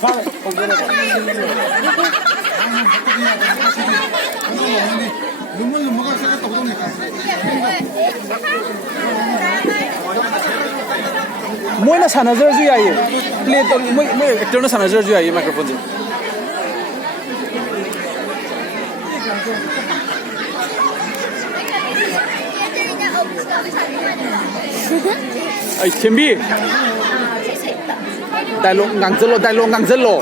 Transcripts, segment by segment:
Moina sanazarju yayi play to moi actor na sanazarju yayi microphone ji ai chembi dialogue ngangzelo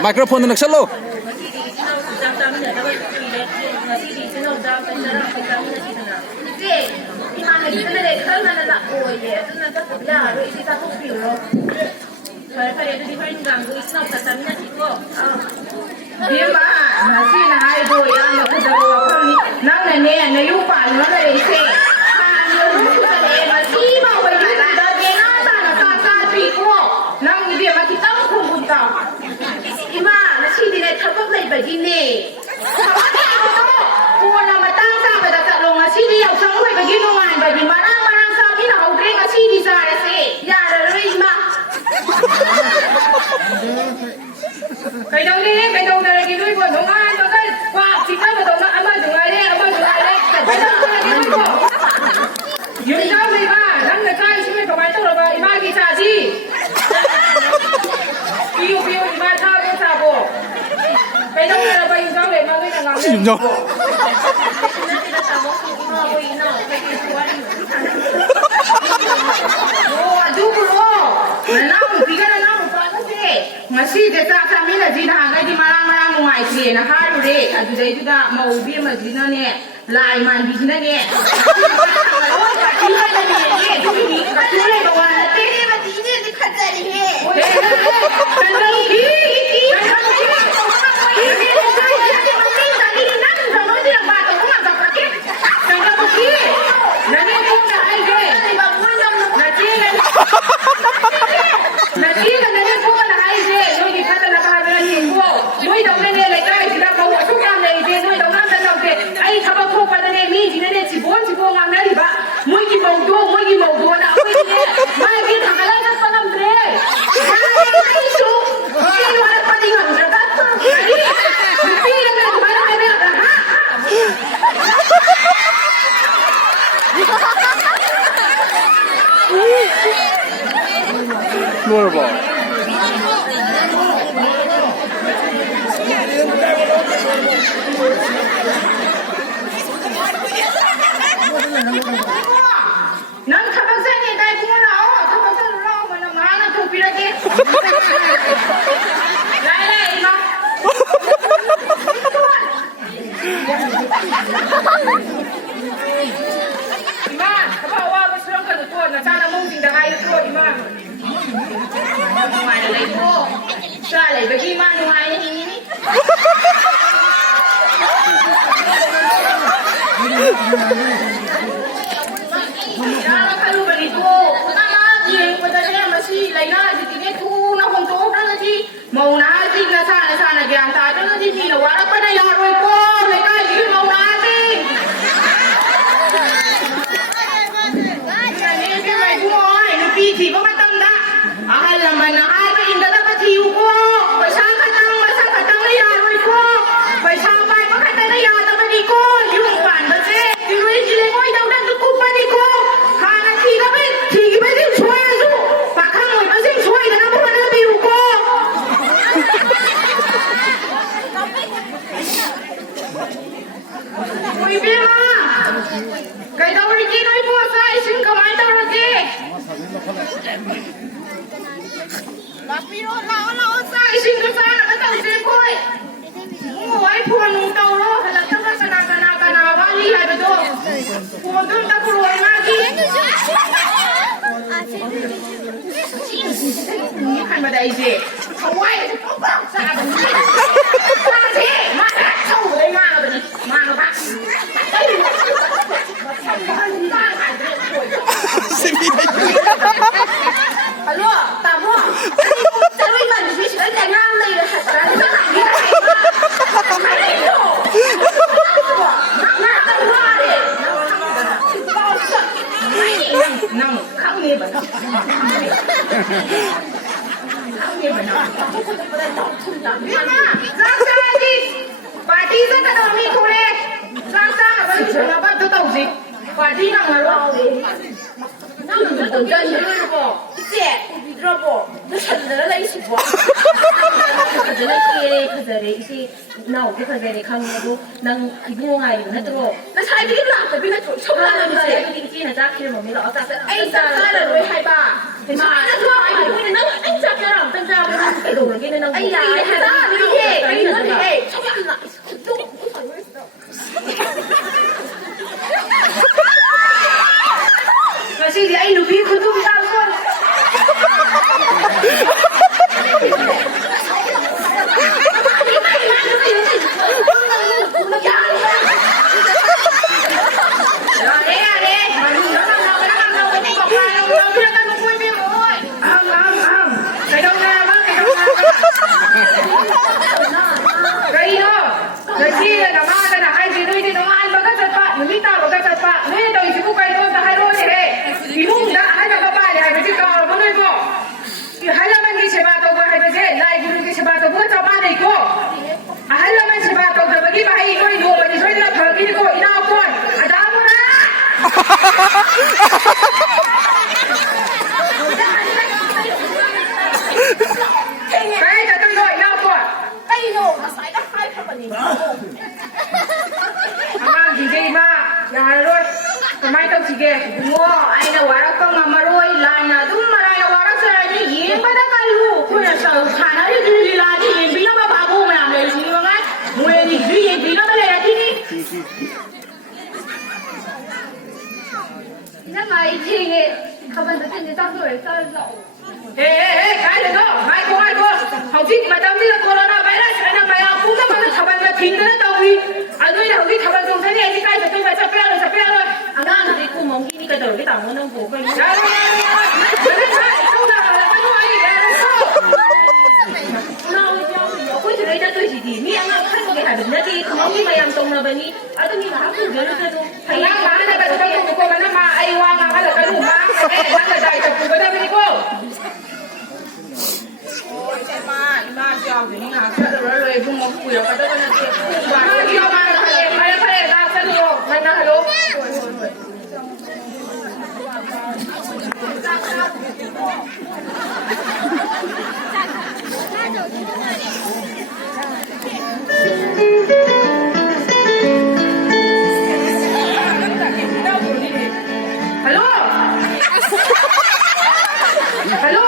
microphone nak salo begini. Kau nama tangsa pada tak long asih dia usang kau begini orang bagi marang sabi nak kau drink asih di sana sih. Ya ada lima. Kaidong dari gitu ibu dongan dongan. Wah kita dongan ama dongan le. Kaidong dari gitu ibu. Yun jauh lima. Nang dekat sini kau macam apa? Ima kita sih. Piu ima tahu sabo. Kaidong dari apa yang jauh lima tu yang ngambil. Yung jauh. Oh, aduh bro. Nanam, tiga nanam apa sih? Masih desa kami lah di dah di marang muai sih. Nah haru deh. Aduh dah itu dah mau ubi masjid ni, laiman di sini ni. Oh, kacau dah ni. Tapi kacau le kawan. Teri masjid ni dikacau ni. Oh, kacau ni. Normal. Nang kabagsan ni dai kung lao, kabagsan lao manang mahana tu pirati. Lai ma. Ima, kabawa ko serang ka tu na sana mong tinda kayo tu ima. Nuai lai tu. Salai bagi ma nuai ni. Jangan kalau begitu, pertama dia padanya masih lainnya di sini tu nak untuk orang lagi mau nasi nak sana gian tak ada lagi ni warak pada yang harus ikut mereka ini mau nasi. Ini dia macam ni piti apa tanda? Ahal lama nak ada indah dapat hiuko, pasang katang ni harus ikut, pasang pai pakai ni yang dapat ikut, yung pan betul, diuji lagi dah udah cukup pan ikut. นี่ขันมาได้สิเขาไหวเขาบอกซาบันนี่มาสิมาเข้าเลยมาแบบนี้มาปะไอ้บ้านขายเรื่องป่วยฮัลโหลตามว่าจะไม่เหมือนพี่เฉยแต่งงานเลยค่ะแต่ไม่หายไม่ได้ไม่ได้หรอกหน้ากันว่าดินั่งข้างนี้แบบนั่งข้างนี้แบบนั่งนี่มารักษาดิปาร์ตี้จะกระโดดมีคุเล่รักษาวันนี้ฉันมาบ้านตัวต่อสิปาร์ตี้นั่งมาเราเลยนั่งจะตื่นเต้นเลยหรือเปล่าเจ๊พี่รู้เปล่าจะฉันเดินอะไรสิวะเขาจะเล่นเกย์เขาจะเล่นสิน้องพี่เขาจะเล่นข้างนี้ดูนั่งดูไงอยู่นะตัวแล้วใช้ที่หลังแต่พี่ก็ชอบนั่งเลยจริงๆนะจ๊ะคิดว่าไม่หรอกแต่ไอ้จ๊ะเลยให้ป่ะเห็นไหมนั่งตัวไอ้พี่นั่งไอ้จ๊ะเนี่ยเป็นจ๊ะไอ้ดูเลยพี่นั่งไอ้ยาไอ้จ๊ะนี่เฮ้ไอ้นั่นเฮ้ชอบนั่งดูMasih dia ini lebih kudu bisa pun. Aduh,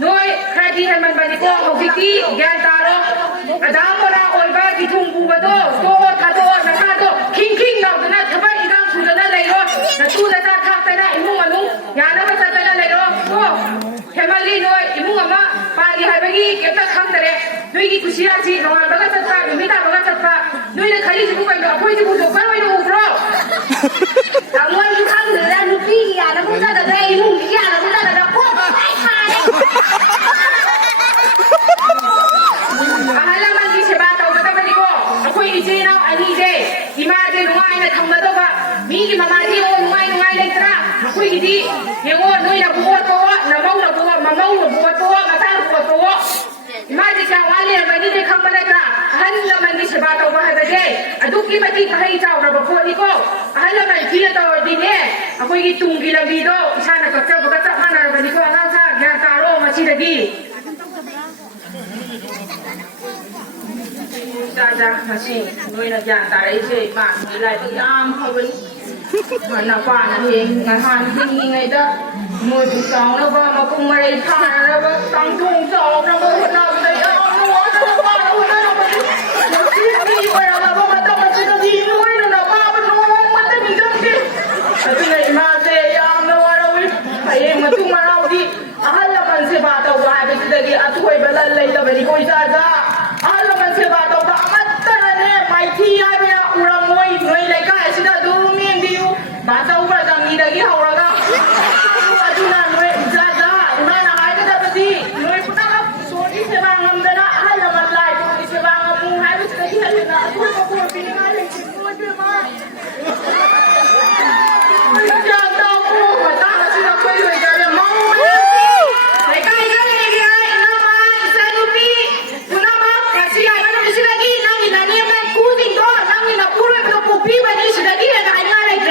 Noi khadi han man bani ko hokiti gyan taro adam ora oiba ki thumbu bado to thado na thado king king na na thabai idam sudana leiro na tu na ta tha ta na imu manu yana ba ta na leiro ko hemali noi imu ama pa gi hai bagi keta kham tare noi ki kusiya ji no ba ga ta mi ta ba ga ta noi na khali ji bu kai no khoi ji bu do ba noi no bro angwan ju kham de la nu pi ya na bu ta da dai imu ya na bu ta da ko ai kha ahalaman di seba tau kata bani ko aku ije na ani je image nuai na thamado ba mi ki mama di o nuai letra aku idi yengo noi na bu to na mau na bu mamau na bu to ma ta bu to image ka wale bani de khambana ka ahalaman di seba tau ba ha je adu ki mati khai chau ra ba ko ni ko ahalaman ki to di ne aku idi tunggi la bi do isana ka cha ba cha hana bani ko anga sa gyan ta ro ma chi de gi Jaja masih noi nak yang tarik je mak nilai tu yang kau mana apa nak ngahan tinggi ngai dah noi pisang lah ba mapung marai thang lah ba tanggung jawab lah ba nak dah ya Allah dah ba dah masih ni orang ba mata masih dah di noi nak ba ba noi mata ni dah ke tapi ngai mate yang no orang wih ayam matu marau di ahal lah man se ba tau ba habis lagi atu koi balal lai dah beri koi jaja ahal lah man se ba tau ba mai thi ai bây giờ urang ngoi ngoi lai ka ai sida du min diu ba ta ubra da mi da gi haura ga adu na ngoi ja ja una na ai ka da di ngoi puta ka so di se ba ngam da na ha la man lai ko di se ba ngam mu hai bis ka di ha na adu ko ko pi ni ga le chi ko de ma ja ta ko ma ta na si da ko yo ja le ma mu lai ka ai ga le gi ai na ma isa du pi una ma ka si ai na di si da gi na ni na ni me Kuting doa, nangin na puro yung pupi ba ni sila di na kanya like